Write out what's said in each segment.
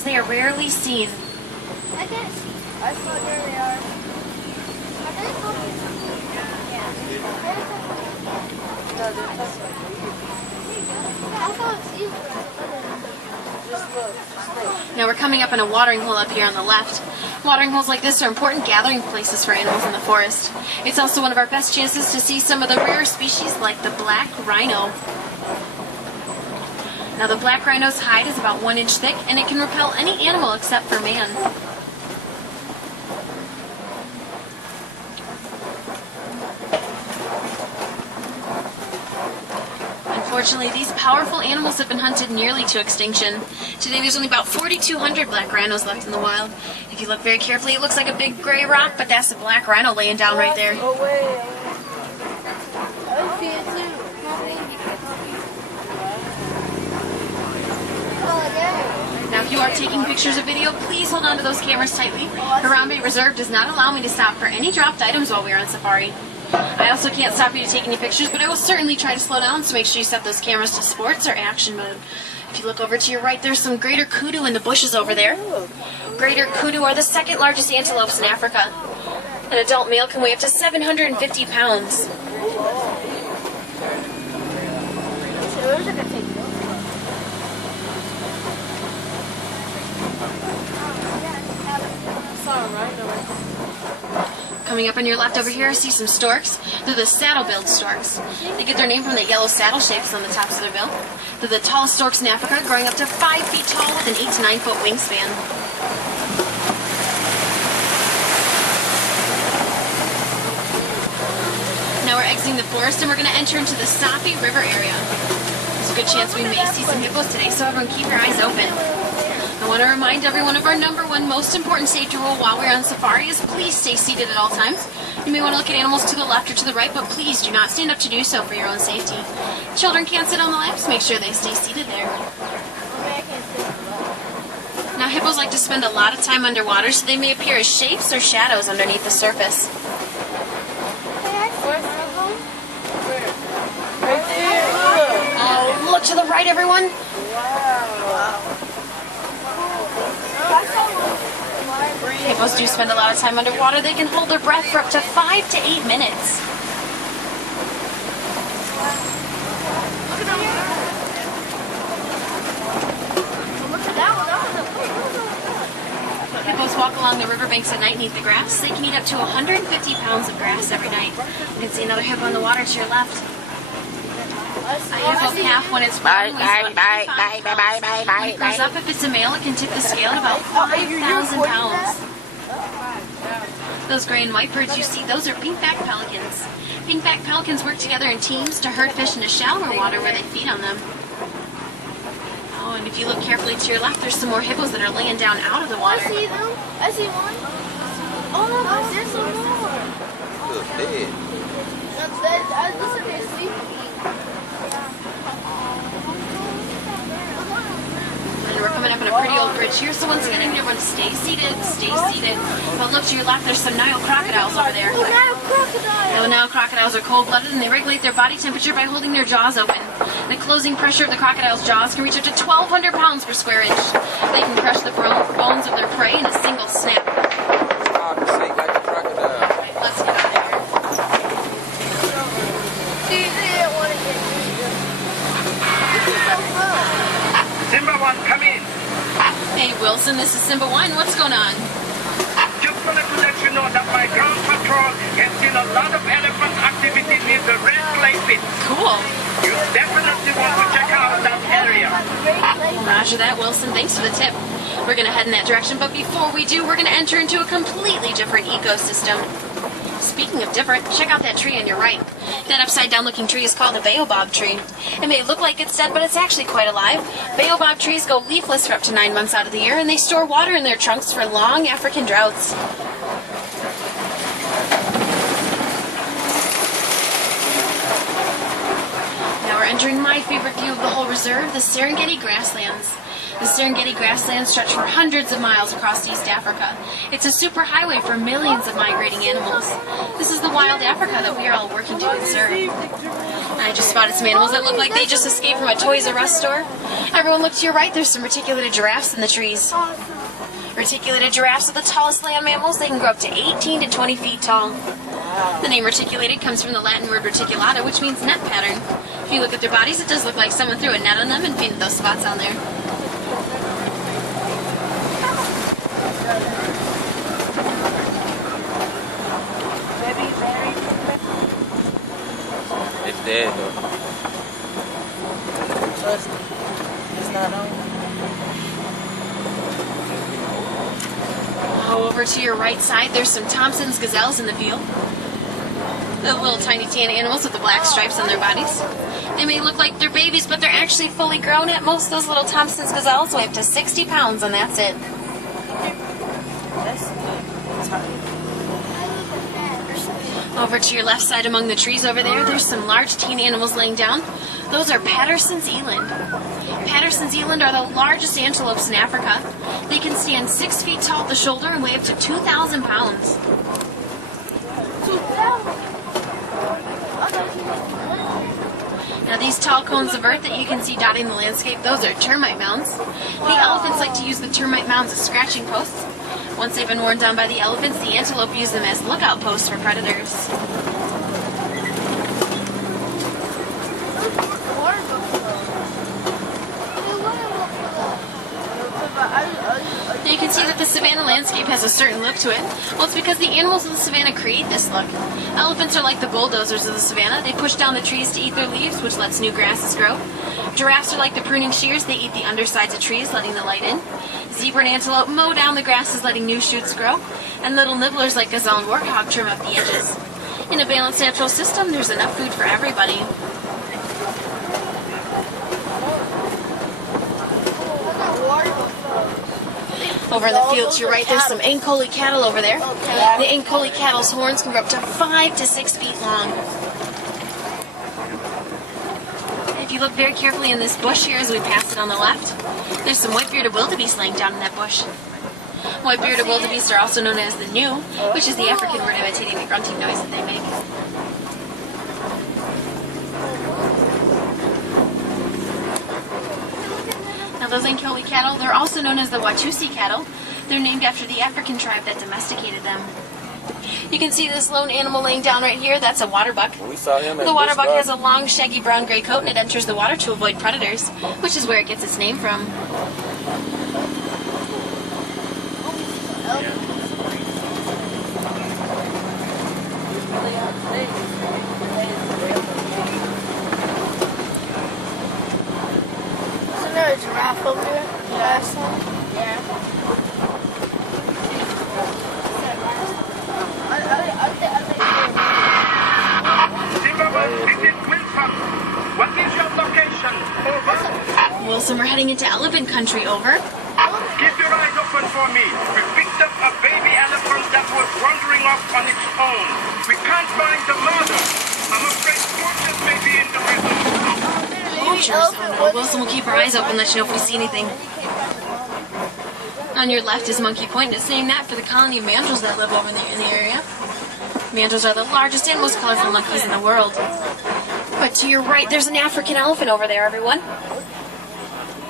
as they are rarely seen. I can't see. I saw there they are. Are they coming? Yeah. I thought zebras. Just look. Now we're coming up on a watering hole up here on the left. Watering holes like this are important gathering places for animals in the forest. It's also one of our best chances to see some of the rare species like the black rhino. Now the black rhino's hide is about 1 inch thick and it can repel any animal except for man. Unfortunately, these powerful animals have been hunted nearly to extinction. Today there's only about 4,200 black rhinos left in the wild. If you look very carefully, it looks like a big gray rock, but that's a black rhino laying down right there. Oh, wait. I see it too. Now, if you are taking pictures or video, please hold on to those cameras tightly. Harambe Reserve does not allow me to stop for any dropped items while we are on safari. I also can't stop you to take any pictures, but I will certainly try to slow down, so make sure you set those cameras to sports or action mode. If you look over to your right, there's some greater kudu in the bushes over there. Greater kudu are the second largest antelopes in Africa. An adult male can weigh up to 750 pounds. Coming up on your left over here, I see some storks. They're the saddle-billed storks. They get their name from the yellow saddle shapes on the tops of their bill. They're the tallest storks in Africa, growing up to 5 feet tall with an 8 to 9 foot wingspan. Now we're exiting the forest and we're going to enter into the Safi River area. There's a good chance we may see some hippos today, so everyone keep your eyes open. I want to remind everyone of our #1 most important safety rule while we're on safari is please stay seated at all times. You may want to look at animals to the left or to the right, but please do not stand up to do so for your own safety. Children can't sit on the laps, make sure they stay seated there. Now hippos like to spend a lot of time underwater, so they may appear as shapes or shadows underneath the surface. Right there. Look. Oh, look to the right, everyone. Wow. Hippos do spend a lot of time underwater. They can hold their breath for up to 5 to 8 minutes. Hippos walk along the riverbanks at night and eat the grass. They can eat up to 150 pounds of grass every night. You can see another hippo in the water to your left. A hippo calf, when it's born, weighs about 55 pounds. When it grows up, if it's a male, it can tip the scale at about 5,000 pounds. Those gray and white birds you see, those are pink-back pelicans. Pink-back pelicans work together in teams to herd fish into shallower water where they feed on them. Oh, and if you look carefully to your left, there's some more hippos that are laying down out of the water. I see them. I see one. Oh, look, there's some more. Good bed. Listen, they're sleeping. And we're coming up on a pretty old bridge here, so once again I need everyone to stay seated, stay seated. But look to your left, there's some Nile crocodiles over there. Oh, Nile crocodile. Now, the Nile crocodiles are cold-blooded and they regulate their body temperature by holding their jaws open. The closing pressure of the crocodile's jaws can reach up to 1,200 pounds per square inch. They can crush the bones of their prey in a single snap. Hard to say like a crocodile. Right, let's get out of here. See, they didn't want to get me. This is so fun. Simba 1, come in. Hey Wilson, this is Simba 1. What's going on? Just wanted to let you know that my ground patrol has seen a lot of elephant activity near the red clay pit. Cool. You definitely want to check out that area. Roger that, Wilson. Thanks for the tip. We're going to head in that direction, but before we do, we're going to enter into a completely different ecosystem. Speaking of different, check out that tree on your right. That upside-down looking tree is called a baobab tree. It may look like it's dead, but it's actually quite alive. Baobab trees go leafless for up to 9 months out of the year, and they store water in their trunks for long African droughts. Now we're entering my favorite view of the whole reserve, the Serengeti grasslands. The Serengeti grasslands stretch for hundreds of miles across East Africa. It's a superhighway for millions of migrating animals. This is the wild Africa that we are all working to conserve. I just spotted some animals that look like they just escaped from a Toys R Us store. Everyone look to your right, there's some reticulated giraffes in the trees. Reticulated giraffes are the tallest land mammals. They can grow up to 18 to 20 feet tall. The name reticulated comes from the Latin word reticulata, which means net pattern. If you look at their bodies, it does look like someone threw a net on them and painted those spots on there. It's dead though. It's not on. Oh, over to your right side, there's some Thompson's gazelles in the field. The little tiny tan animals with the black stripes on their bodies. They may look like they're babies, but they're actually fully grown. At most of those little Thompson's gazelles weigh up to 60 pounds, and that's it. Over to your left side among the trees over there, there's some large teen animals laying down. Those are Patterson's eland. Patterson's eland are the largest antelopes in Africa. They can stand 6 feet tall at the shoulder and weigh up to 2,000 pounds. Now these tall cones of earth that you can see dotting the landscape, those are termite mounds. The elephants like to use the termite mounds as scratching posts. Once they've been worn down by the elephants, the antelope use them as lookout posts for predators. Now you can see that the savanna landscape has a certain look to it. Well, it's because the animals of the savanna create this look. Elephants are like the bulldozers of the savanna. They push down the trees to eat their leaves, which lets new grasses grow. Giraffes are like the pruning shears. They eat the undersides of trees, letting the light in. Zebra and antelope mow down the grasses, letting new shoots grow. And little nibblers like gazelle and warthog trim up the edges. In a balanced natural system, there's enough food for everybody. Over in the field to your right, there's some Ankole cattle over there. The Ankole cattle's horns can grow up to 5 to 6 feet long. If you look very carefully in this bush here as we pass it on the left, there's some white-bearded wildebeest laying down in that bush. White-bearded wildebeest are also known as the gnu, which is the African word imitating the grunting noise that they make. Now those Ankole cattle, they're also known as the Watusi cattle. They're named after the African tribe that domesticated them. You can see this lone animal laying down right here. That's a water buck. We saw him at The water buck Busch has a long, shaggy brown-gray coat, and it enters the water to avoid predators, which is where it gets its name from. Isn't there a giraffe over there? Yeah. This is Wilson. What is your location? Over. Wilson, we're heading into elephant country. Over. Keep your eyes open for me. We picked up a baby elephant that was wandering off on its own. We can't find the mother. I'm afraid forces may be in the rhythm. Vultures. Oh no, Wilson, we'll keep our eyes open, let you know if we see anything. On your left is Monkey Point, and it's named that for the colony of mandrills that live over in the area. Mandrills are the largest and most colorful monkeys in the world. But to your right, there's an African elephant over there, everyone.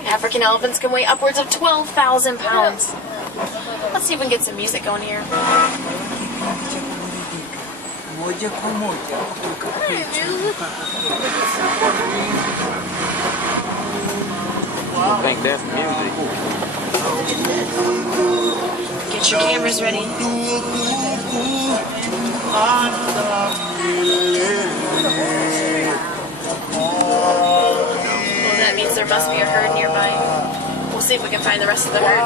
African elephants can weigh upwards of 12,000 pounds. Let's see if we can get some music going here. I think that's music. Get your cameras ready. Well, that means there must be a herd nearby. We'll see if we can find the rest of the herd.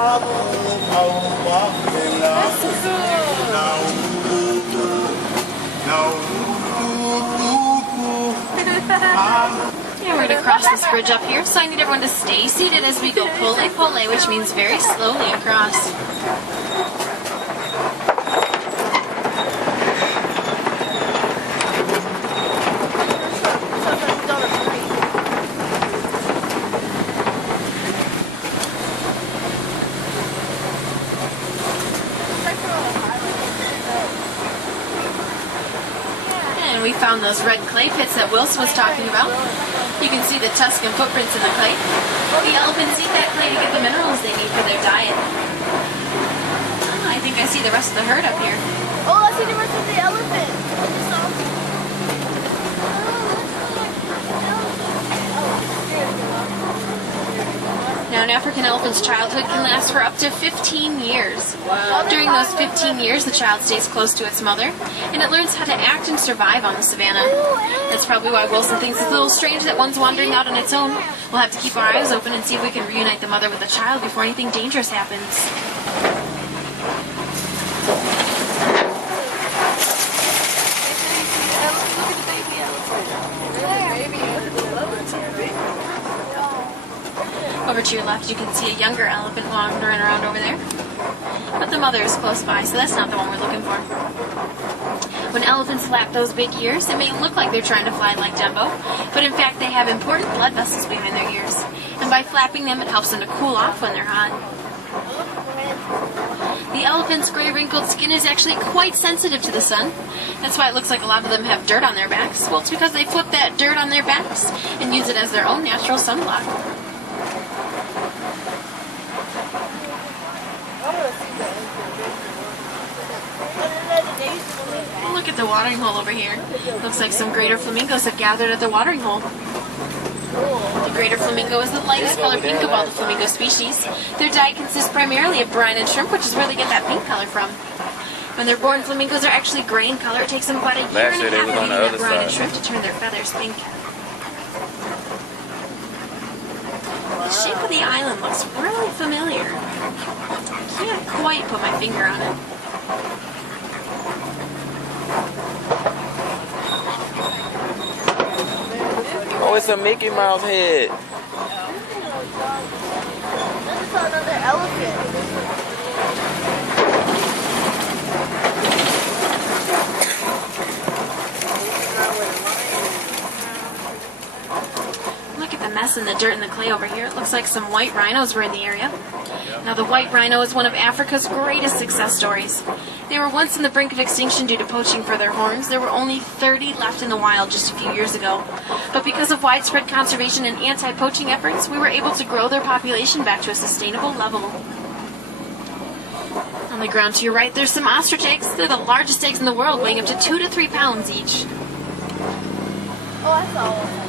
Yeah, we're going to cross this bridge up here, so I need everyone to stay seated as we go pole-pole, which means very slowly across. we found those red clay pits that Wilson was talking about. You can see the Tuscan footprints in the clay. The elephants eat that clay to get the minerals they need for their diet. Oh, I think I see the rest of the herd up here. Oh, I see the rest of the elephant. Now, an African elephant's childhood can last for up to 15 years. During those 15 years, the child stays close to its mother, and it learns how to act and survive on the savannah. That's probably why Wilson thinks it's a little strange that one's wandering out on its own. We'll have to keep our eyes open and see if we can reunite the mother with the child before anything dangerous happens. Over to your left, you can see a younger elephant wandering around over there. But the mother is close by, so that's not the one we're looking for. When elephants flap those big ears, it may look like they're trying to fly like Dumbo, but in fact they have important blood vessels behind their ears. And by flapping them, it helps them to cool off when they're hot. The elephant's gray wrinkled skin is actually quite sensitive to the sun. That's why it looks like a lot of them have dirt on their backs. Well, it's because they flip that dirt on their backs and use it as their own natural sunblock. Look at the watering hole over here. Looks like some greater flamingos have gathered at the watering hole. The greater flamingo is the lightest color pink of all the flamingo species. Their diet consists primarily of brine and shrimp, which is where they get that pink color from. When they're born, flamingos are actually gray in color. It takes them about a year and a half of eating that brine and shrimp to turn their feathers pink. The shape of the island looks really familiar. I can't quite put my finger on it. Oh, it's a Mickey Mouse head. This is another elephant. Look at the mess in the dirt and the clay over here. It looks like some white rhinos were in the area. Now, the white rhino is one of Africa's greatest success stories. They were once on the brink of extinction due to poaching for their horns. There were only 30 left in the wild just a few years ago. But because of widespread conservation and anti-poaching efforts, we were able to grow their population back to a sustainable level. On the ground to your right, there's some ostrich eggs. They're the largest eggs in the world, weighing up to 2 to 3 pounds each. Oh, I saw one.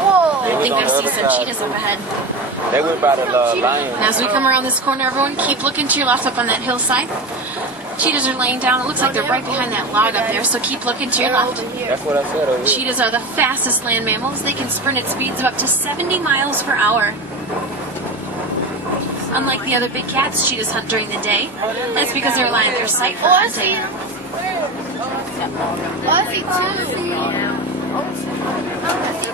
Whoa! I think I see some cheetahs up ahead. They went by the lion. And as we come around this corner, everyone, keep looking to your left up on that hillside. Cheetahs are laying down. It looks like they're right behind that log up there, so keep looking to your left. That's what I said over here. Cheetahs are the fastest land mammals. They can sprint at speeds of up to 70 miles per hour. Unlike the other big cats, cheetahs hunt during the day. That's because they rely on their sight for Oh, I see hunting. him. Oh, I see two.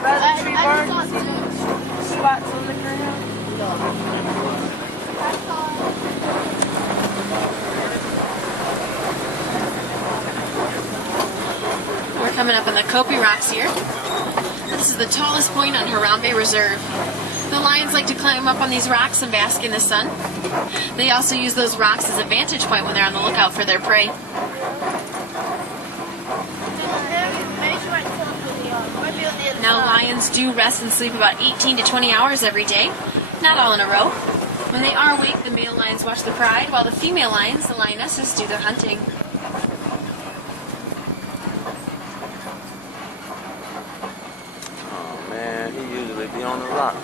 I saw two. Spots on the ground. We're coming up on the Kopi Rocks here. This is the tallest point on Harambe Reserve. The lions like to climb up on these rocks and bask in the sun. They also use those rocks as a vantage point when they're on the lookout for their prey. Now, lions do rest and sleep about 18 to 20 hours every day, not all in a row. When they are awake, the male lions watch the pride, while the female lions, the lionesses, do their hunting. Oh man, he usually be on the rock.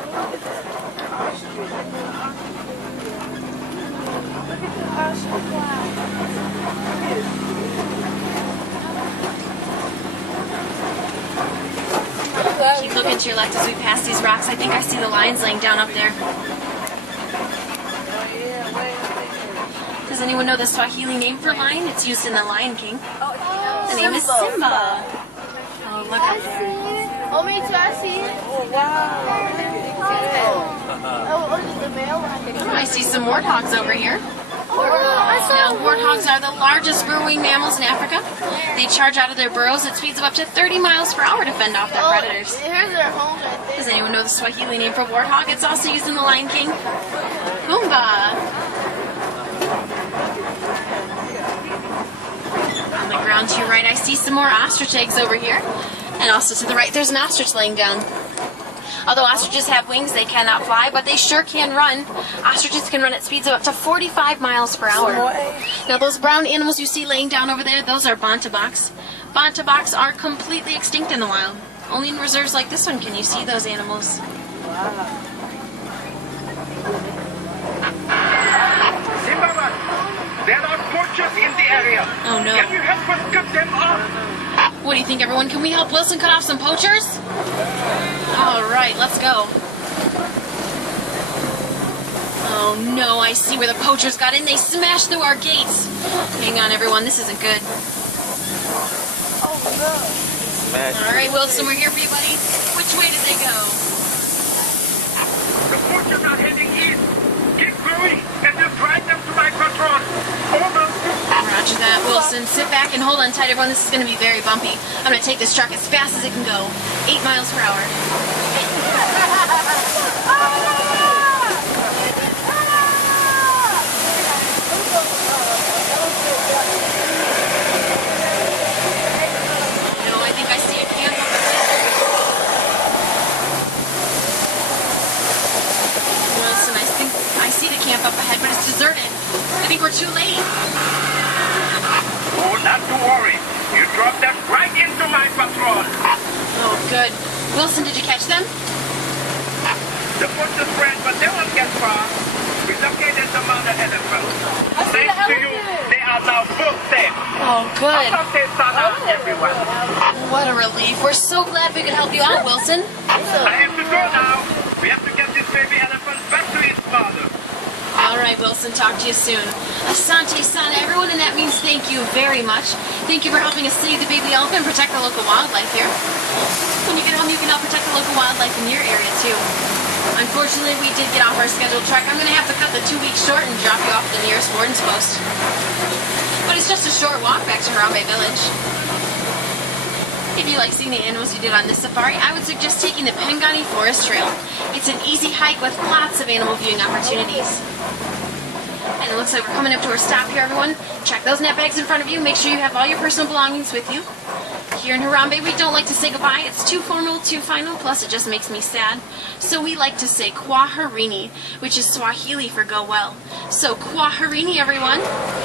Keep looking to your left as we pass these rocks. I think I see the lions laying down up there. Does anyone know the Swahili name for lion? It's used in The Lion King. The name is Simba. Oh, look up there. Oh, me too, I see it. Oh, wow. Oh, look at the male one. I see some warthogs over here. I Now, saw warthogs are the largest burrowing mammals in Africa. They charge out of their burrows at speeds of up to 30 miles per hour to fend off their predators. Here's their home right there. Does anyone know the Swahili name for warthog? It's also used in The Lion King. Pumbaa. around to your right, I see some more ostrich eggs over here. And also to the right, there's an ostrich laying down. Although ostriches have wings, they cannot fly, but they sure can run. Ostriches can run at speeds of up to 45 miles per hour. Now those brown animals you see laying down over there, those are bontebocks. Bontebocks are completely extinct in the wild. Only in reserves like this one can you see those animals. Zimmerman, there are poachers in the area. Oh no. Can you help us cut them off? What do you think, everyone? Can we help Wilson cut off some poachers? All right, let's go. Oh no, I see where the poachers got in. They smashed through our gates. Hang on, everyone. This isn't good. Smash. All right, Wilson, we're here for you, buddy. Which way did they go? The poachers are heading east. Keep going, and we'll drive them to my patrol. Over. Roger that, Wilson. Sit back and hold on tight, everyone. This is going to be very bumpy. I'm going to take this truck as fast as it can go. 8 miles per hour. No, I think I see a camp over there. Wilson, I see the camp up ahead, but it's deserted. I think we're too late. Oh, not to worry. You drop them right into my patrol. Oh, good. Wilson, did you catch them? The poachers ran, but they won't get far. We located the mother elephant. Thanks to you, they are now both safe. Oh, good. I'll say sana, everyone. What a relief. We're so glad we could help you out, Wilson. I have to go now. We have to get this baby elephant back to its mother. All right, Wilson, talk to you soon. Asante Sana, everyone, and that means thank you very much. Thank you for helping us save the baby elephant and protect the local wildlife here. When you get home, you can help protect the local wildlife in your area, too. Unfortunately, we did get off our scheduled trek. I'm going to have to cut the 2 weeks short and drop you off at the nearest warden's post. But it's just a short walk back to Harambe Village. If you like seeing the animals you did on this safari, I would suggest taking the Pengani Forest Trail. It's an easy hike with lots of animal viewing opportunities. And it looks like we're coming up to our stop here, everyone. Check those net bags in front of you. Make sure you have all your personal belongings with you. Here in Harambe, we don't like to say goodbye. It's too formal, too final, plus it just makes me sad. So we like to say Kwaherini, which is Swahili for go well. So Kwaherini, everyone.